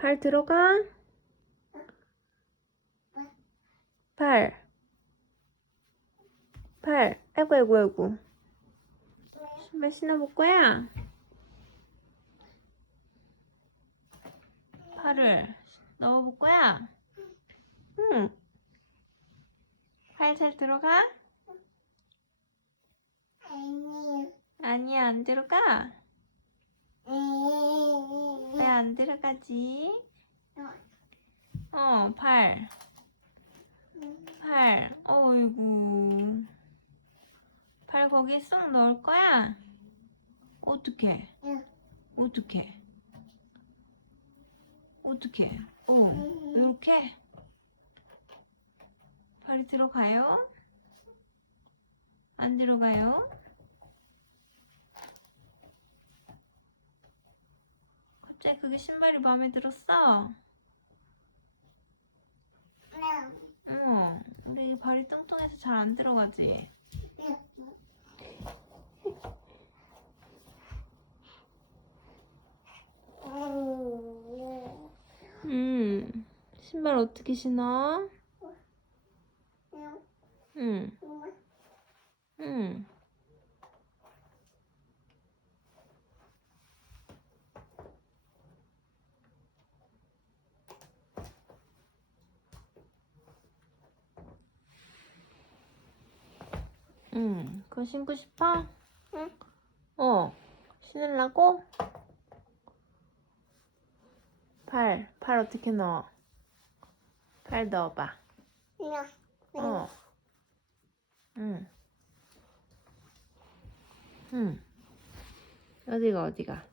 발 들어가. 발. 발. 아이고, 아이고, 아이고. 신발 신어볼 거야? 발을 넣어볼 거야? 응. 발잘 들어가? 아니. 아니야, 안 들어가. 왜안 들어가지? 어, 발. 팔. 어이구. 발 거기에 쏙 넣을 거야? 어떻게? 어떻게? 어떻게? 어, 이렇게? 발이 들어가요? 안 들어가요? 갑자기 그게 신발이 마음에 들었어? 응. 우리 발이 뚱뚱해서 잘 안 들어가지? 음. 신발 어떻게 신어? 응. 응. 응. 그거 신고 싶어? 응. 어. 신으려고? 발, 발 어떻게 넣어? 발 넣어봐. 어. 응. 응. 어디가, 어디가?